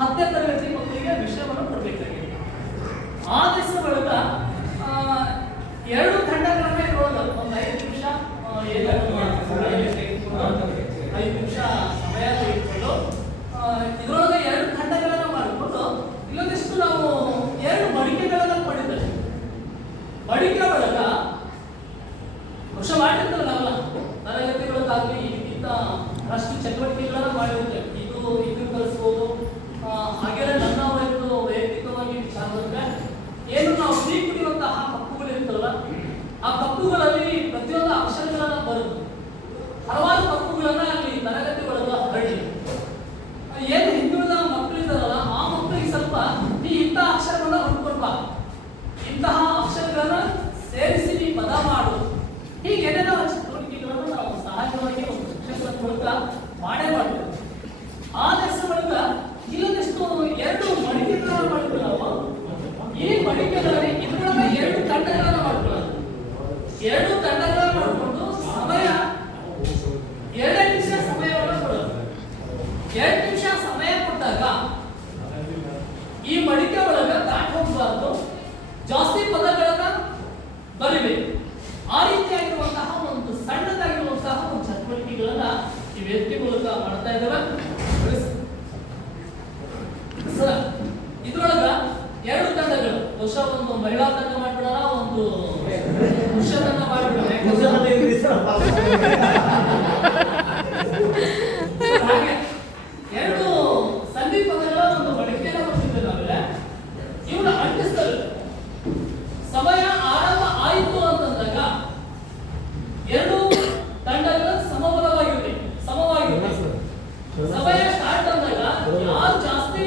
10ನೇ ತರಗತಿ ಮಕ್ಕಳಿಗೆ ವಿಷಯವನ್ನು ಕೊಡಬೇಕಾಗಿದೆ. ಆ ದಿವಸ ಒಳಗ 2 ತಂಡಗಳನ್ನ ಇರೋದು. ಒಂದು 5 ನಿಮಿಷ 5 ನಿಮಿಷ ಸಮಯ ತೆಗೆದುಕೊಂಡು ಇದರೊಳಗೆ 2 ತಂಡಗಳನ್ನ ಮಾಡಿಕೊಂಡು ಇಲ್ಲೊಂದಿಷ್ಟು ನಾವು 2 ಮಡಿಕೆಗಳನ್ನ ಮಾಡಿದ್ದೇವೆ. ಮಡಿಕೆ ಒಳಗ ವರ್ಷ ಮಾಡಿರ್ತಾರೆ ನಾವೆಲ್ಲ ತರಗತಿಗಳಾಗಲಿ ಇದಕ್ಕಿಂತ ಅಷ್ಟು ಚಟುವಟಿಕೆಗಳನ್ನ ಮಾಡಿರ್ತೇವೆ. ಇದು ಕಲಿಸ್ಬೋದು. ಹಾಗೆಲ್ಲ ನನ್ನ ವೈಯಕ್ತಿಕವಾಗಿ ವಿಚಾರ ಬಂದ್ರೆ ಏನು ನಾವು ಟೀ ಕುಡಿಯುವಂತಹ ಕಪ್ಪುಗಳು ಇರ್ತವಲ್ಲ, ಆ ಕಪ್ಪುಗಳಲ್ಲಿ ಪ್ರತಿಯೊಂದು ಅಕ್ಷರಗಳನ್ನ ಬರುತ್ತೆ. ಹಲವಾರು ಕಪ್ಪುಗಳನ್ನ ಅಲ್ಲಿ ತರಗತಿ ಒಳಗ ಹರಡಿ ಏನು ಹಿಂದುಳಿದ ಮಕ್ಕಳಿದಾರಲ್ಲ ಆ ಮಕ್ಕಳಿಗೆ ಸ್ವಲ್ಪ ಇಂಥ ಅಕ್ಷರಗಳನ್ನ ಹೊಂದ್ಕೊಳ್ಬ, ಇಂತಹ ಅಕ್ಷರಗಳನ್ನ ಸೇರಿಸಿ ನೀ ಪದ ಮಾಡು, ಹೀಗೆ ಏನೇನೋ ಚಟುವಟಿಕೆಗಳನ್ನು ನಾವು ಸಹಜವಾಗಿ ಒಂದು ಶಿಕ್ಷಕರ ಮೂಲಕ ಮಾಡೇ ಮಾಡ್ತೇವೆ. ಆ ದಿವಸ ಒಳಗ ಇಲ್ಲೊಂದಿಷ್ಟು 2 ಮಡಿಕೆಗಳನ್ನ ಮಾಡಿದ್ವಿ ನಾವು. ಈ ಮಡಿಕೆಗಳಲ್ಲಿ ಇದರೊಳಗೆ 2 ತಂಡಗಳನ್ನ ಮಾಡ್ಕೊಳ್ಳೋದು. 2 ತಂಡಗಳನ್ನ ಮಾಡಿಕೊಂಡು ಸಮಯ 2 ನಿಮಿಷ ಸಮಯವನ್ನು ಕೊಡೋದು. 2 ನಿಮಿಷ ಸಮಯ ಕೊಟ್ಟಾಗ ಈ ಮಡಿಕೆ ಒಳಗ ದಾಟಿ ಹೋಗಬಾರ್ದು, ಜಾಸ್ತಿ ಪದಗಳನ್ನ ಬರಿಬೇಕು. ಆ ರೀತಿಯಾಗಿರುವಂತಹ ಒಂದು ಸಣ್ಣದಾಗಿರುವಂತಹ ಒಂದು ಚಟುವಟಿಕೆಗಳನ್ನ ಈ ವೇದಿಕೆ ಮೂಲಕ ಮಾಡ್ತಾ ಇದ್ದೇವೆ. ಇದ್ರೊಳಗ 2 ತಂಡಗಳು, ಬಹುಶಃ ಒಂದು ಮಹಿಳಾ ತಂಡ ಮಾಡ್ಬಿಡೋಣ, ಒಂದು ಪುರುಷ ತಂಡ ಮಾಡ್ಬಿಡೋಣ. ಹಾಗೆ 2 ಸಂಧಿ ಪದಗಳ ಒಂದು ಮಡಿಕೆಯನ್ನು ಕೊಟ್ಟಿದ್ದೇವೆ ನಾವೆಲ್ಲ. ಇವನ್ನ ಅಂಟಿಸ್ತಾರೆ. ಸಮಯ ಆರಂಭ ಆಯಿತು ಅಂತಂದಾಗ 2 ತಂಡಗಳು ಸಮವಾಗಿರುತ್ತೆ. ಸಮಯ ಸ್ಟಾರ್ಟ್ ಅಂದಾಗ ಯಾರು ಜಾಸ್ತಿ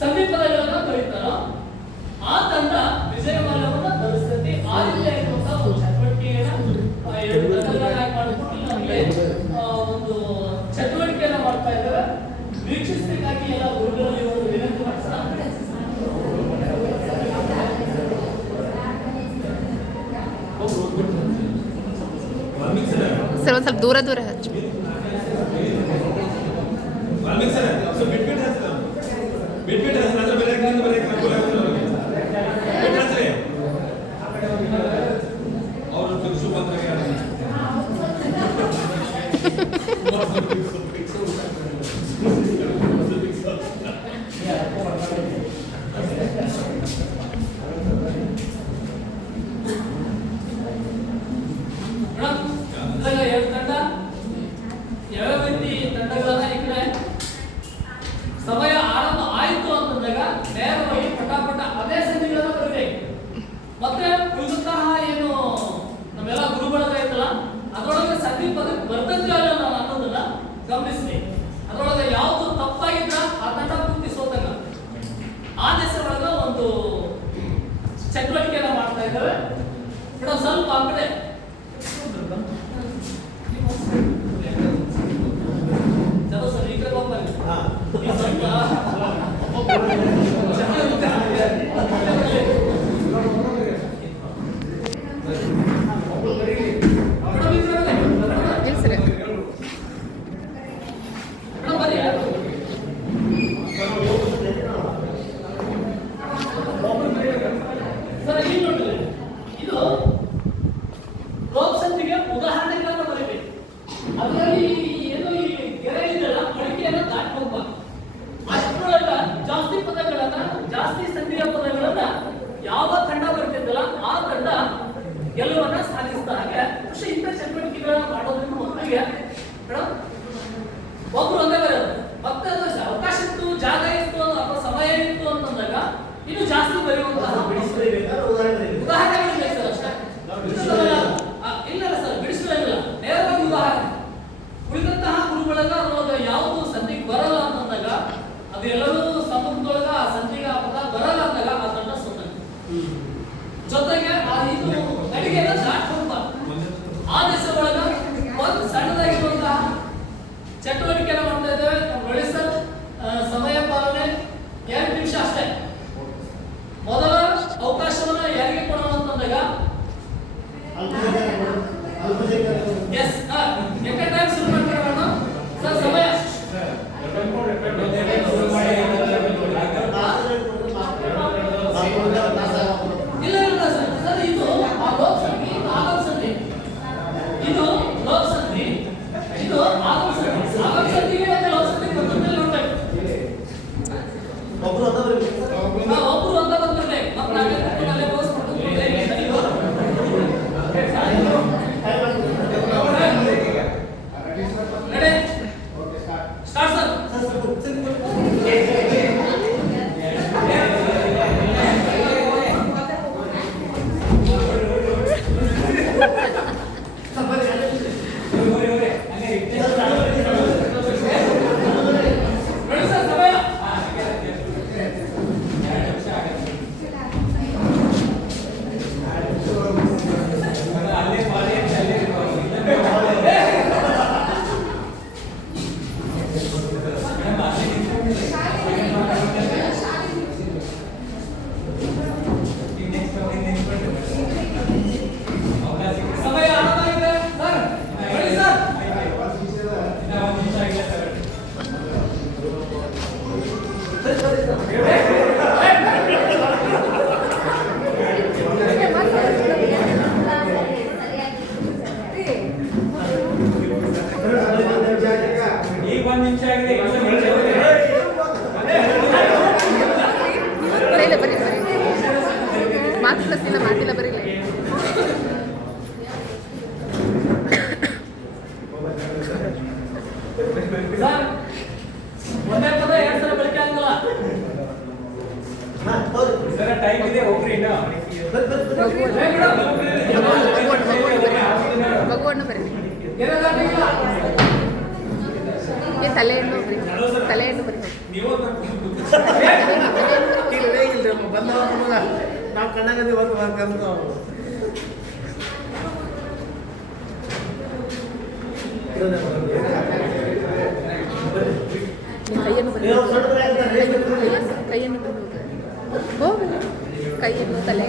ಸಂಧಿ ಪದಗಳನ್ನ ಬರೀತಾರೋ ಆ ತಂಡ ವಿಜಯಮಾಲವನ್ನು ಧರಿಸ್ತೈತಿ. ಆ ರೀತಿಯಾಗಿರುವಂತಹ ಒಂದು ಚಟುವಟಿಕೆಯನ್ನ 2 ತಂಡಗಳಾಗಿ ಮಾಡಿಕೊಂಡು ಒಂದು ಚಟುವಟಿಕೆಯನ್ನ ಮಾಡ್ತಾ ಇದ್ದಾರೆ. ವೀಕ್ಷಿಸಬೇಕಾಗಿ ಎಲ್ಲ ಗುರುಗಳಲ್ಲಿ ಒಂದು ವಿನಂತಿ ಮಾಡ್ತಾರೆ. ಸರ್ ಒಂದು ಸ್ವಲ್ಪ ದೂರ ಹಚ್ಚಿ. ಸಮಯ ಆರಂಭ ಆಯಿತು ಅಂತಂದಾಗ ನೇರವಾಗಿ ಪಟಾಪಟ ಅದೇ ಸಂಧಿಗಳನ್ನ ಬರಬೇಕು. ಮತ್ತೆ ಉಳಿದಂತಹ ಏನು ನಮ್ಮೆಲ್ಲ ಗುರುಗಳಾಗ ಐತಲ್ಲ ಅದರೊಳಗೆ ಸಂಧಿ ಪದ ಬರ್ತದ್ರಿ ಅಲ್ಲ ನಾವು ಅನ್ನೋದನ್ನ ಗಮನಿಸ್ಬೇಕು. ಅದರೊಳಗೆ ಯಾವುದು ತಪ್ಪಾಗಿದ್ರ ಆ ತಂಡ ಪೂರ್ತಿ ಸೋತಾಗ. ಆ ದಿವಸ ಒಳಗ ಒಂದು ಚಟುವಟಿಕೆಯನ್ನ ಮಾಡ್ತಾ ಇದ್ದೇವೆ. ಮೇಡಮ್ ಸ್ವಲ್ಪ ಆ ಕಡೆ ಸರ್ ಈ ಕಡೆ ಹೋಗ್ಬಾರ್ದು. ಇದು ರೋಪ್ ಸಂಧಿಗೆ ಉದಾಹರಣೆಗಳನ್ನ ಬರೀಬೇಕು. ಅದರಲ್ಲಿ ಏನು ಈ ಗೆರೆ ಇದೆಲ್ಲ ಮಡಿಕೆಯನ್ನ ದಾಟಿ ಹೋಗ್ಬಾರ್ದು. ಅಷ್ಟರೊಳಗ ಜಾಸ್ತಿ ಪದಗಳನ್ನ, ಜಾಸ್ತಿ ಸಂಧಿಯ ಪದಗಳನ್ನ ಯಾವ ತಂಡ ಬರ್ತಿದ್ದಲ್ಲ ಆ ತಂಡ ಗೆಲುವನ್ನ ಸಾಧಿಸ್ತಾ. ಹಾಗೆ ಖುಷಿ ಇಂಥ ಚಟುವಟಿಕೆಗಳನ್ನ ಮಾಡೋದ್ರಿಂದ ಮಕ್ಕಳಿಗೆ ಒಬ್ರು ಒಂದೇ ಬರೋದು. ಮತ್ತೆ ಅವಕಾಶ ಇತ್ತು, ಜಾಗ ಇತ್ತು ಅಥವಾ ಸಮಯ ಇತ್ತು ಅಂತಂದಾಗ ಇನ್ನು ಜಾಸ್ತಿ ಬರೆಯುವಂತಹ ಉದಾಹರಣೆಗಳಿಲ್ಲ ಸರ್. ಅಷ್ಟೇ ಇಲ್ಲ ಸರ್, ಬಿಡಿಸಲಿಲ್ಲ, ನೇರವಾಗಿ ಉದಾಹರಣೆ. ಉಳಿದಂತಹ ಗುರುಗಳನ್ನ ಯಾವುದು ಸಂಧಿಗೆ ಬರಲ್ಲ ಅಂತಂದಾಗ ಅದು ಎಲ್ಲರೂ ಸಮುದ್ರದೊಳಗ ಆ ಸಂಧಿಗೆ ಆ ಪದ ಬರಲ್ಲ ಅಂದಾಗ ಆ ತಂಡ ಸೋತ. ಜೊತೆಗೆ ಇದು ಅಡಿಗೆನ ದಾಟ್ ಹೋಗ್ಬಾರ್ದು. ಆ ದಿವಸ ಒಳಗ ಒಂದು ಸಣ್ಣದಾಗಿರುವಂತಹ ಚಟುವಟಿಕೆನ ಮಾಡ್ತಾ ಇದ್ದೇವೆ. ಒಳ್ಳೆ ಸರ್ ಸಮಯ ಪಾಲನೆ 2 ನಿಮಿಷ ಅಷ್ಟೇ. ಮೊದಲ ಅವಕಾಶವನ್ನ ಯಾರಿಗೆ ಕೊಡೋಣ ಅಂತಂದಾಗ ಎಸ್ ಟೈಮ್ ಶುರು ಮಾಡ್ಕೊಳ್ಳೋಣ ಸರ್. ಸಮಯ ಒಬ್ರು ಅಂತ ಬಂದ್ಬಿಡ್ಲೆ ಮತ್ತೆ ನಾಳೆ ಬೋಸ್ಕೊಂಡು ಮಾತಿಲ್ಲ ಬರೀಲ್ಲ ಒಂದೇ ಪದ ಎರಡು ಸಲ ಬಳಕೆ ಆಗಲ್ಲ ಟೈಮ್ ಇದೆ ಹೋಗ್ರಿ ಇನ್ನು ಮಗುವನ್ನು ಬರೀ ತಲೆಯನ್ನು ಬರೀ ತಲೆಯನ್ನು ಬರೀ ನಾವು ಕಣ್ಣಾಗದೆ ಬರ್ಕಂತ ಕೈಯನ್ನು ಬರೀ ಕೈಯನ್ನು ಬರೀ ಹೋಗ ಕೈಯನ್ನು ತಲೆ